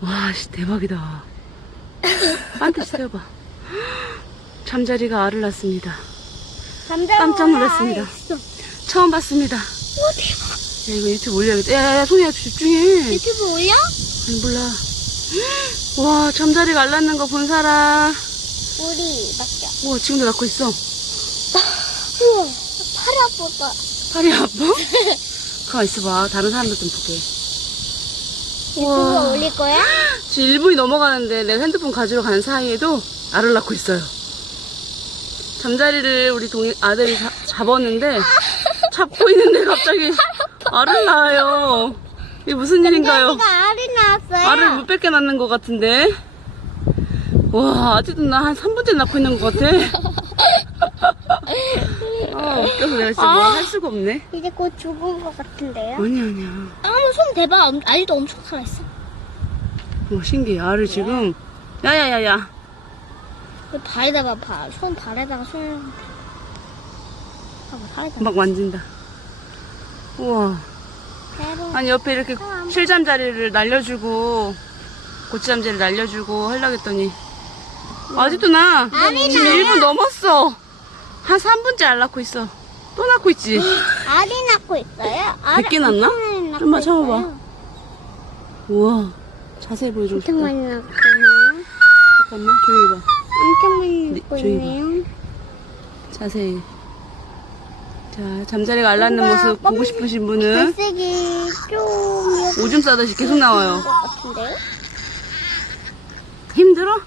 와, 씨, 대박이다. 반드시 세워봐. 잠자리가 알을 낳습니다. 깜짝 놀랐습니다. 처음 봤습니다. 오 대박. 야, 이거 유튜브 올려야겠다. 야, 야, 야, 송이야, 집중해. 유튜브 올려? 아니, 몰라. 와, 잠자리가 알 낳는 거 본 사람. 우리 맞죠? 우와, 지금도 낳고 있어. 우와 팔 아프다. 팔이 아파? 가만 있어봐. 다른 사람들 좀 볼게. 유튜브. 올릴 거야? 지금 1분이 넘어가는데 내가 핸드폰 가지러 가는 사이에도 알을 낳고 있어요. 잠자리를 우리 동 아들이 자- 잡았는데 잡고 있는데 갑자기 알을 낳아요. 이게 무슨 일인가요? 내가 알이 나왔어요. 알을 못 뺏게 낳는 것 같은데. 와, 아직도 나 한 3분째 낳고 있는 것 같아. 아, 웃겨서 내가 진짜 뭐할 수가 없네. 이제 곧 죽은 것 같은데요? 아니야, 아니야. 어머 손. 엄- 알도 엄청 살아있어. 와, 신기해. 알을 지금. 야야야야. 이 발에다가 발. 손 발에다가 손. 봐봐 발에다가. 막 만진다. 우와. 대박. 아니, 옆에 이렇게 실잠자리를 날려주고, 고추잠자리를 날려주고 하려고 했더니, 아직도 나. 아니, 지금 나. 1분 넘었어. 한 3분째 알 낳고 있어. 또 낳고 있지? 알이 낳고 있어요? 알이 100개 낳나? 엄청 많이 낳고 좀만 참아봐. 있어요. 우와. 자세히 보여주고 싶다. 엄청 많이 낳고 있네요. 잠깐만, 조용히 봐. 엄청 많이 네, 낳고 저기 봐. 있네요. 자세히. 자, 잠자리가 알 뭔가 모습 보고 껌- 싶으신 분은 갈색이 좀 오줌 싸듯이 계속 나와요. 것 같은데요? 힘들어?